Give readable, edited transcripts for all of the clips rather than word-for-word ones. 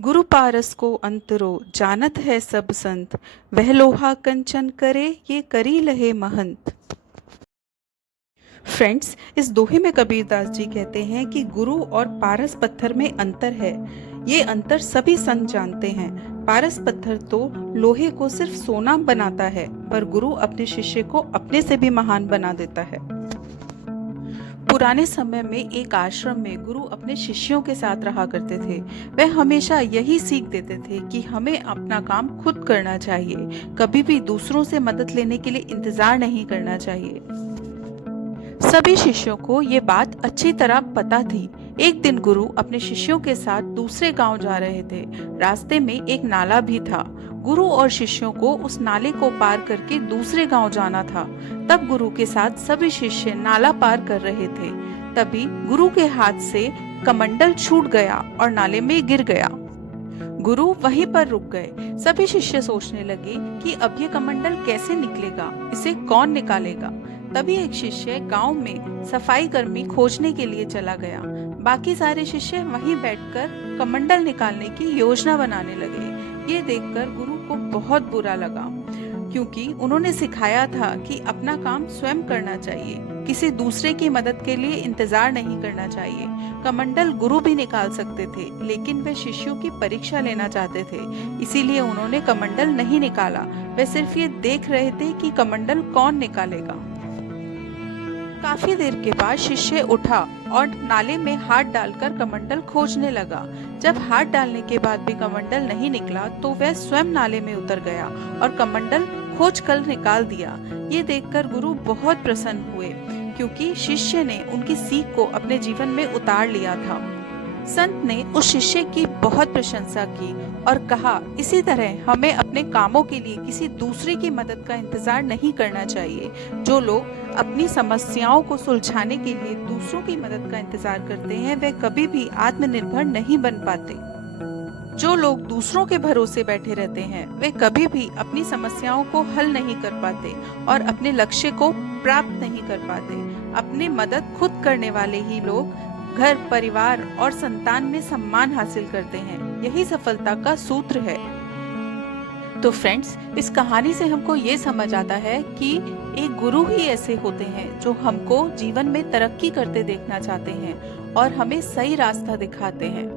गुरु पारस को अंतरो जानत है सब संत। वह लोहा कंचन करे ये करी लहे महंत। फ्रेंड्स, इस दोहे में कबीरदास जी कहते हैं कि गुरु और पारस पत्थर में अंतर है। ये अंतर सभी संत जानते हैं। पारस पत्थर तो लोहे को सिर्फ सोना बनाता है, पर गुरु अपने शिष्य को अपने से भी महान बना देता है। पुराने समय में एक आश्रम में गुरु अपने शिष्यों के साथ रहा करते थे। वह हमेशा यही सीख देते थे कि हमें अपना काम खुद करना चाहिए, कभी भी दूसरों से मदद लेने के लिए इंतजार नहीं करना चाहिए। सभी शिष्यों को ये बात अच्छी तरह पता थी। एक दिन गुरु अपने शिष्यों के साथ दूसरे गांव जा रहे थे। रास्ते में एक नाला भी था। गुरु और शिष्यों को उस नाले को पार करके दूसरे गांव जाना था। तब गुरु के साथ सभी शिष्य नाला पार कर रहे थे। तभी गुरु के हाथ से कमंडल छूट गया और नाले में गिर गया। गुरु वहीं पर रुक गए। सभी शिष्य सोचने लगे कि अब ये कमंडल कैसे निकलेगा, इसे कौन निकालेगा। तभी एक शिष्य गांव में सफाई कर्मी खोजने के लिए चला गया। बाकी सारे शिष्य वहीं बैठकर कमंडल निकालने की योजना बनाने लगे। ये देखकर गुरु को बहुत बुरा लगा, क्योंकि उन्होंने सिखाया था कि अपना काम स्वयं करना चाहिए, किसी दूसरे की मदद के लिए इंतजार नहीं करना चाहिए। कमंडल गुरु भी निकाल सकते थे, लेकिन वे शिष्यों की परीक्षा लेना चाहते थे, इसीलिए उन्होंने कमंडल नहीं निकाला। वे सिर्फ ये देख रहे थे कि कमंडल कौन निकालेगा। काफी देर के बाद शिष्य उठा और नाले में हाथ डालकर कमंडल खोजने लगा। जब हाथ डालने के बाद भी कमंडल नहीं निकला तो वह स्वयं नाले में उतर गया और कमंडल खोज कर निकाल दिया। ये देखकर गुरु बहुत प्रसन्न हुए, क्योंकि शिष्य ने उनकी सीख को अपने जीवन में उतार लिया था। संत ने उस शिष्य की बहुत प्रशंसा की और कहा, इसी तरह हमें अपने कामों के लिए किसी दूसरे की मदद का इंतजार नहीं करना चाहिए। जो लोग अपनी समस्याओं को सुलझाने के लिए दूसरों की मदद का इंतजार करते हैं, वे कभी भी आत्मनिर्भर नहीं बन पाते। जो लोग दूसरों के भरोसे बैठे रहते हैं, वे कभी भी अपनी समस्याओं को हल नहीं कर पाते और अपने लक्ष्य को प्राप्त नहीं कर पाते। अपनी मदद खुद करने वाले ही लोग घर, परिवार और संतान में सम्मान हासिल करते हैं। यही सफलता का सूत्र है। तो फ्रेंड्स, इस कहानी से हमको ये समझ आता है कि एक गुरु ही ऐसे होते हैं जो हमको जीवन में तरक्की करते देखना चाहते हैं और हमें सही रास्ता दिखाते हैं।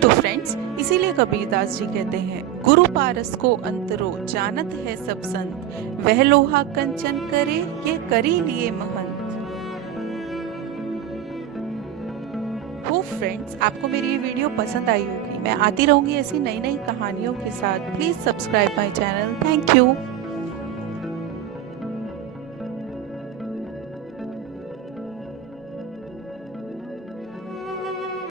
तो फ्रेंड्स, इसीलिए कबीरदास जी कहते हैं, गुरु पारस को अंतरो जानत है सब संत। वह लोहा कंचन करे ये करी लिए महंत। होप फ्रेंड्स, आपको मेरी ये वीडियो पसंद आई होगी। मैं आती रहूंगी ऐसी नई नई कहानियों के साथ। Please subscribe my channel. Thank you.